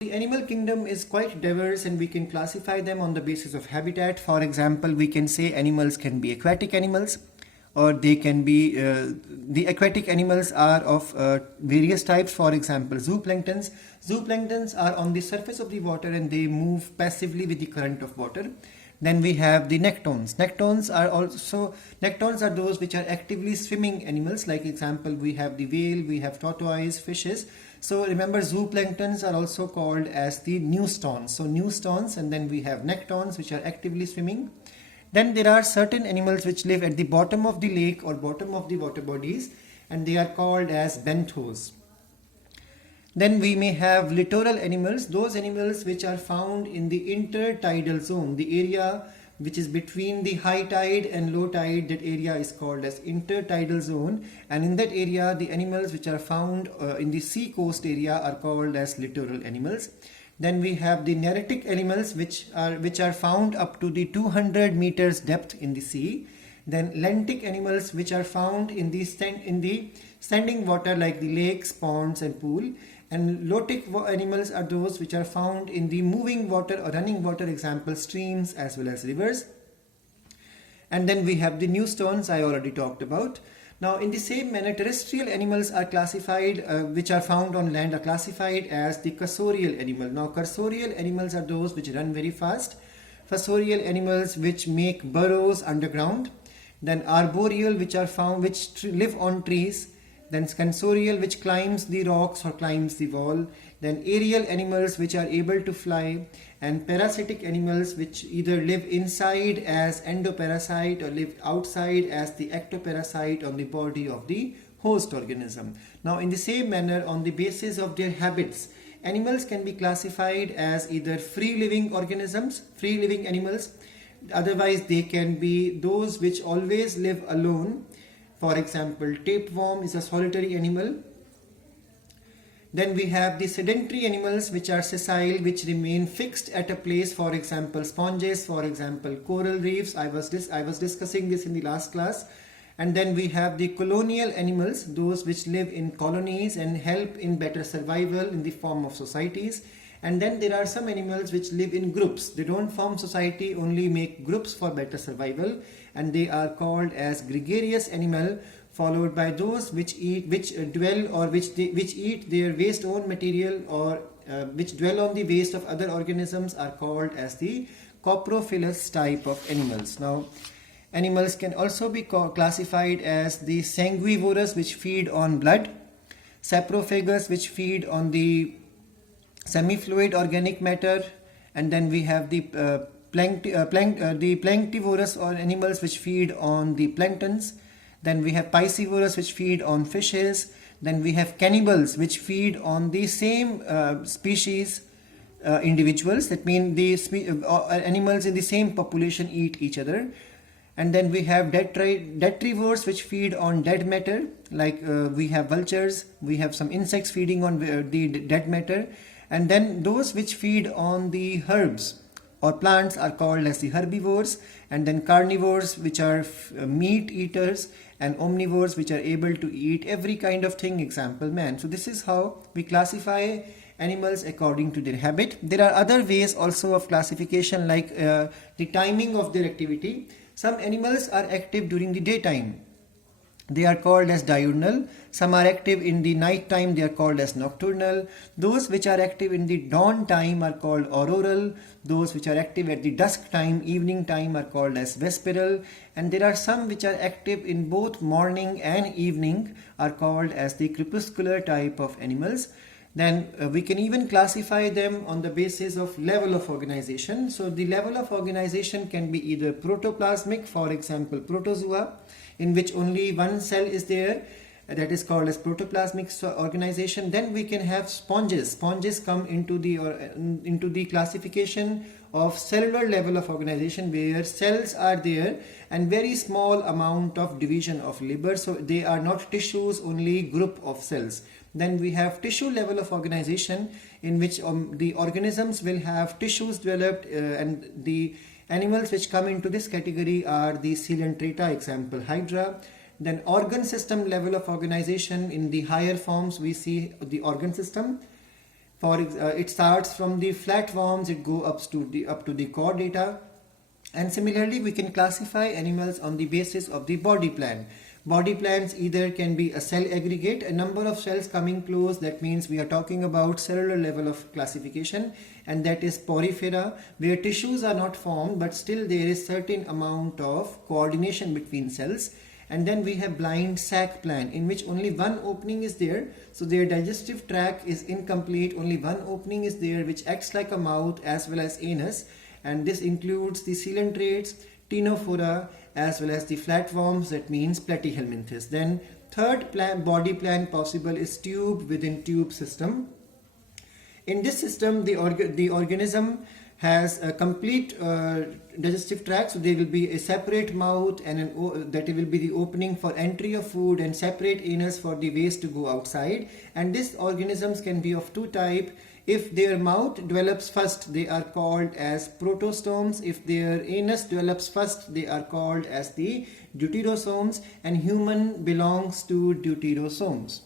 The animal kingdom is quite diverse and we can classify them on the basis of habitat. For example, we can say animals can be aquatic animals, or they can be, the aquatic animals are of various types. For example, zooplanktons. Zooplanktons are on the surface of the water and they move passively with the current of water. Then we have the nectons. Nectons are those which are actively swimming animals. Like example, we have the whale, we have tortoise, fishes. So remember, zooplanktons are also called as the neustons. So neustons, and then we have nectons which are actively swimming. Then there are certain animals which live at the bottom of the lake or bottom of the water bodies, and they are called as benthos. Then we may have littoral animals, those animals which are found in the intertidal zone, the area which is between the high tide and low tide. That area is called as intertidal zone, and in that area the animals which are found in the sea coast area are called as littoral animals. Then we have the neritic animals which are found up to the 200 meters depth in the sea. Then lentic animals which are found in the standing water like the lakes, ponds and pool. And lotic animals are those which are found in the moving water or running water, example streams as well as rivers. And then we have the neustons I already talked about. Now in the same manner, terrestrial animals are classified, which are found on land, are classified as the cursorial animal. Now cursorial animals are those which run very fast. Fossorial animals which make burrows underground. Then arboreal which live on trees. Then scansorial which climbs the rocks or climbs the wall. Then aerial animals which are able to fly, and parasitic animals which either live inside as endoparasite or live outside as the ectoparasite on the body of the host organism. Now in the same manner, on the basis of their habits, animals can be classified as either free living organisms, free living animals. Otherwise they can be those which always live alone. For example, tapeworm is a solitary animal. Then we have the sedentary animals which are sessile, which remain fixed at a place. For example, sponges, for example, coral reefs. I was discussing this in the last class. And then we have the colonial animals, those which live in colonies and help in better survival in the form of societies. And then there are some animals which live in groups. They don't form society, only make groups for better survival, and they are called as gregarious animal. Followed by those which eat their waste own material, or which dwell on the waste of other organisms, are called as the coprophilous type of animals. Now animals can also be classified as the sanguivorous, which feed on blood, saprophagous, which feed on the semi-fluid organic matter, and then we have the planktivorous or animals which feed on the planktons. Then we have piscivorous which feed on fishes. Then we have cannibals which feed on the same species individuals. That means the animals in the same population eat each other. And then we have detrivores which feed on dead matter, like we have vultures, we have some insects feeding on the dead matter. And then those which feed on the herbs or plants are called as the herbivores. And then carnivores, which are meat eaters, and omnivores, which are able to eat every kind of thing, example man. So this is how we classify animals according to their habit. There are other ways also of classification, like the timing of their activity. Some animals are active during the daytime. They are called as diurnal. Some are active in the night time. They are called as nocturnal. Those which are active in the dawn time are called auroral. Those which are active at the dusk time, evening time, are called as vesperal. And there are some which are active in both morning and evening, are called as the crepuscular type of animals. Then we can even classify them on the basis of level of organization. So the level of organization can be either protoplasmic, for example protozoa, in which only one cell is there, that is called as protoplasmic organization. Then we can have sponges. Sponges come into the classification of cellular level of organization, where cells are there and very small amount of division of labor. So they are not tissues, only group of cells. Then we have tissue level of organization, in which the organisms will have tissues developed, and the animals which come into this category are the coelenterata, example hydra. Then organ system level of organization, in the higher forms we see the organ system. It starts from the flatworms, it go up to the chordata. And similarly, we can classify animals on the basis of the body plan. Body plans either can be a cell aggregate, a number of cells coming close, that means we are talking about cellular level of classification, and that is porifera, where tissues are not formed but still there is certain amount of coordination between cells. And then we have blind sac plan, in which only one opening is there, so their digestive tract is incomplete, only one opening is there which acts like a mouth as well as anus, and this includes the coelentrates, ctenophora, as well as the flatworms, that means platyhelminthes. Then third body plan possible is tube within tube system. In this system, the organism has a complete digestive tract, so there will be a separate mouth and that will be the opening for entry of food, and separate anus for the waste to go outside. And these organisms can be of two types. If their mouth develops first, they are called as protostomes. If their anus develops first, they are called as the deuterostomes, and human belongs to deuterostomes.